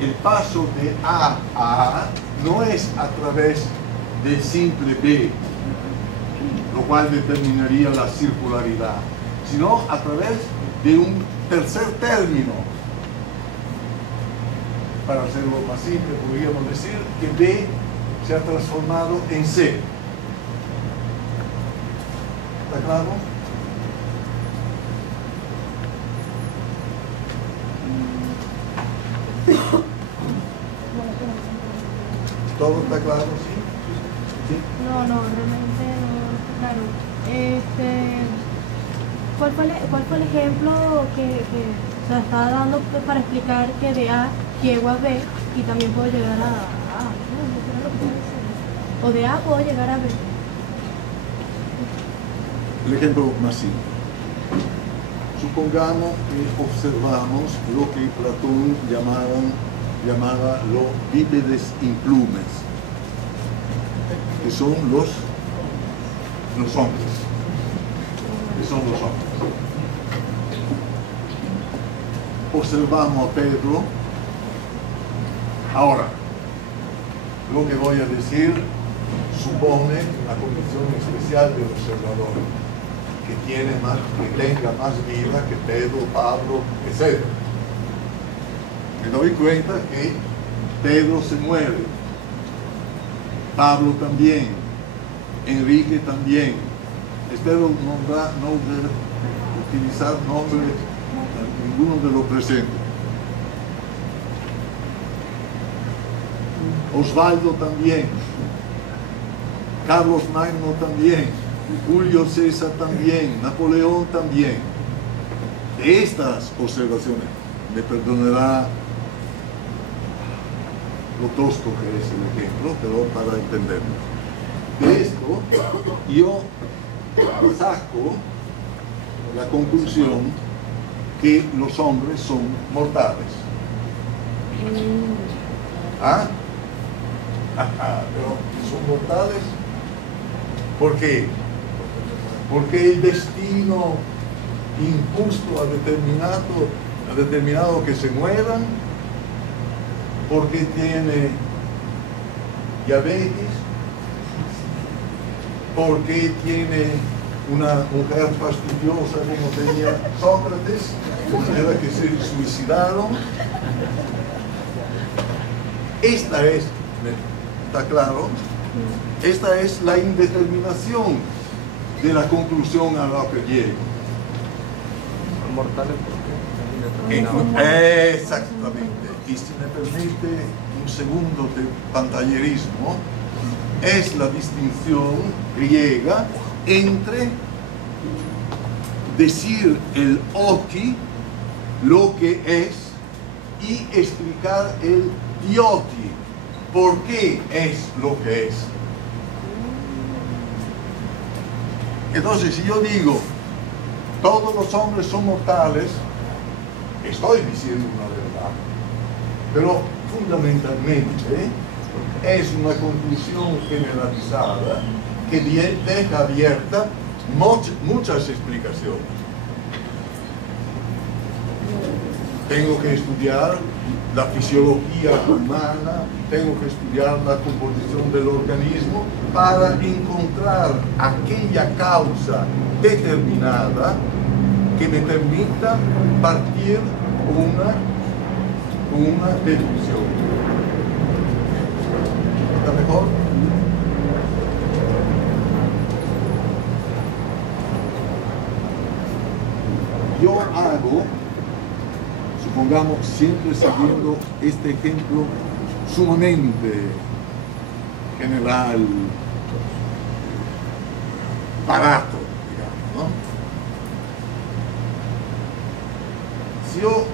el paso de A a A no es a través de simple B, lo cual determinaría la circularidad, sino a través de un tercer término. Para hacerlo más simple, podríamos decir que B se ha transformado en C. ¿Está claro? ¿Todo está claro? ¿Sí? ¿Sí? No, realmente no está claro. ¿Cuál fue el ejemplo que se estaba dando para explicar que de A llego a B y también puedo llegar a A? ¿No? O de A puedo llegar a B. El ejemplo más simple. Supongamos que observamos lo que Platón llamaba los bípedes implumes, que son los hombres. Que son los hombres. Observamos a Pedro. Ahora, lo que voy a decir supone la condición especial del observador, que tenga más vida que Pedro, Pablo, etc. Me doy cuenta que Pedro se muere, Pablo también, Enrique también. Espero no utilizar nombres de ninguno de los presentes. Osvaldo también, Carlos Magno también, Julio César también, Napoleón también. De estas observaciones, me perdonará lo tosco que es el ejemplo, pero para entenderlo. De esto, yo saco la conclusión que los hombres son mortales. ¿Ah? Pero son mortales. ¿Por qué? Porque el destino impuesto ha determinado que se mueran, porque tiene diabetes, porque tiene una mujer fastidiosa como tenía Sócrates, de manera que se suicidaron. Esta es, ¿está claro? Esta es la indeterminación de la conclusión a la que llego. ¿Son mortales porque? Exactamente. Y si me permite un segundo de pantallerismo, es la distinción griega entre decir el oti, lo que es, y explicar el dioti, por qué es lo que es. Entonces, si yo digo, todos los hombres son mortales, estoy diciendo una verdad, pero fundamentalmente es una conclusión generalizada que deja abierta muchas explicaciones. Tengo que estudiar la fisiología humana, tengo que estudiar la composición del organismo para encontrar aquella causa determinada que me permita partir una deducción. ¿Está mejor? Yo hago, supongamos, siempre siguiendo este ejemplo sumamente general, barato, digamos, ¿no? Si yo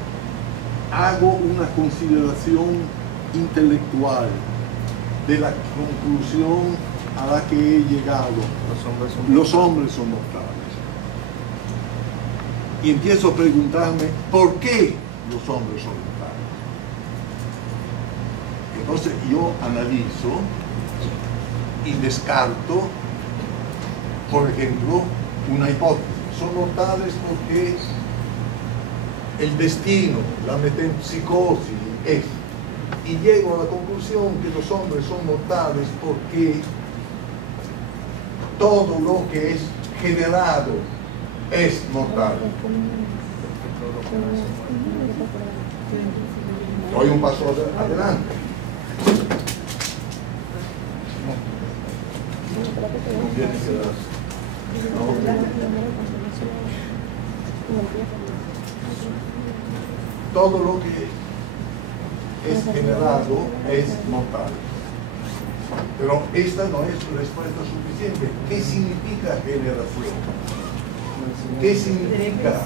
hago una consideración intelectual de la conclusión a la que he llegado, los hombres son mortales, y empiezo a preguntarme ¿por qué los hombres son mortales? Entonces yo analizo y descarto, por ejemplo, una hipótesis. Son mortales porque el destino, la metempsicosis es. y llego a la conclusión que los hombres son mortales porque todo lo que es generado es mortal. Doy un paso adelante. Todo lo que es generado es mortal. Pero esta no es respuesta suficiente. ¿Qué significa generación? ¿Qué significa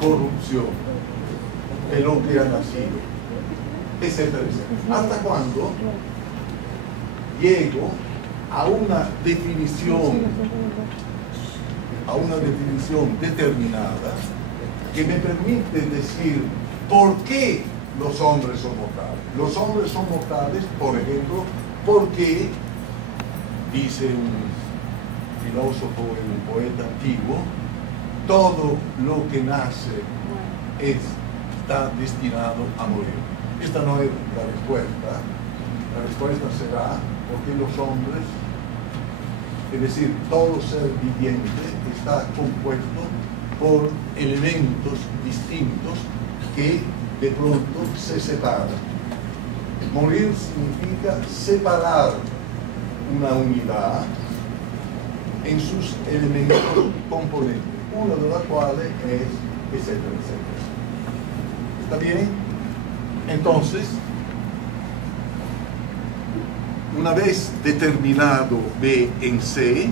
corrupción? El hombre ha nacido, etcétera, etcétera. ¿Hasta cuándo llego a una definición determinada que me permite decir por qué los hombres son mortales? Los hombres son mortales, por ejemplo, porque, dice un filósofo y un poeta antiguo, todo lo que nace está destinado a morir. Esta no es la respuesta. La respuesta será porque los hombres, es decir, todo ser viviente está compuesto por elementos distintos que de pronto se separan. Morir significa separar una unidad en sus elementos componentes, uno de los cuales es etcétera, etcétera. ¿Está bien? Entonces, una vez determinado B en C,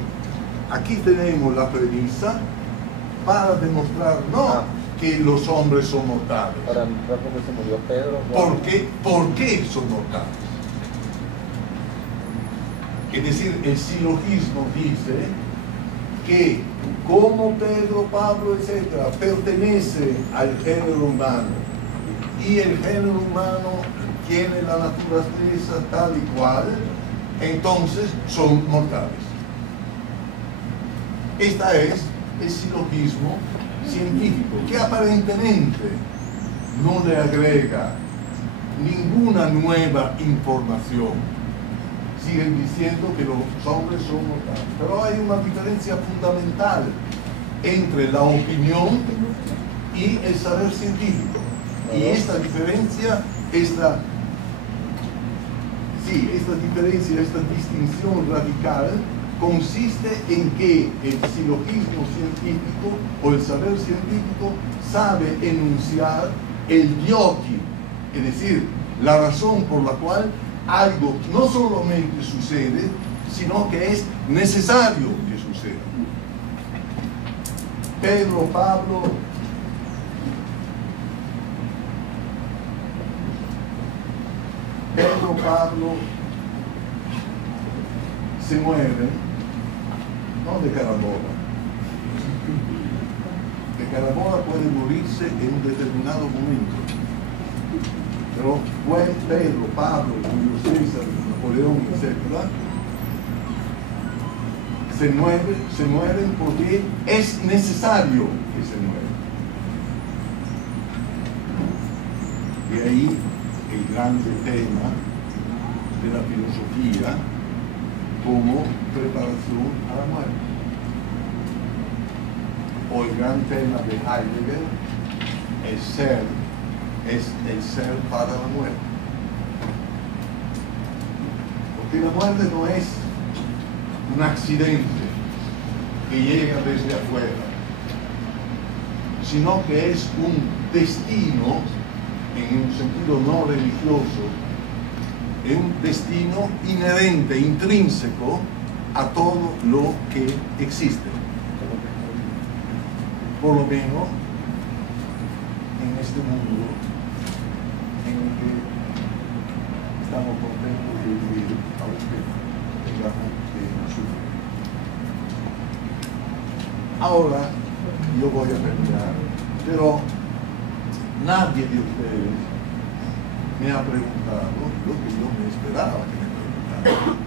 aquí tenemos la premisa para demostrar no que los hombres son mortales. Para demostrar por qué se murió Pedro. ¿Por qué son mortales? Es decir, el silogismo dice que como Pedro, Pablo, etc., pertenece al género humano y el género humano tiene la naturaleza tal y cual, entonces son mortales. Este es el silogismo científico, que aparentemente no le agrega ninguna nueva información. Siguen diciendo que los hombres son mortales. Pero hay una diferencia fundamental entre la opinión y el saber científico. Y esta diferencia, esta distinción radical consiste en que el silogismo científico o el saber científico sabe enunciar el dioti, es decir, la razón por la cual algo no solamente sucede, sino que es necesario que suceda. Pedro, Pablo, se mueven, no de carambola. De carambola puede morirse en un determinado momento. Pero Pedro, Pablo, Julio César, Napoleón, etc., se mueren porque es necesario que se mueran. Y ahí el grande tema de la filosofía como preparación a la muerte. O el gran tema de Heidegger, el ser, es el ser para la muerte. Porque la muerte no es un accidente que llega desde afuera, sino que es un destino, en un sentido no religioso, es un destino inherente, intrínseco a todo lo que existe. Por lo menos en este mundo en el que estamos contentos de vivir, aunque tengamos que sufrir. Ahora yo voy a terminar, pero nadie de ustedes me ha preguntado lo que yo me esperaba que me preguntaran.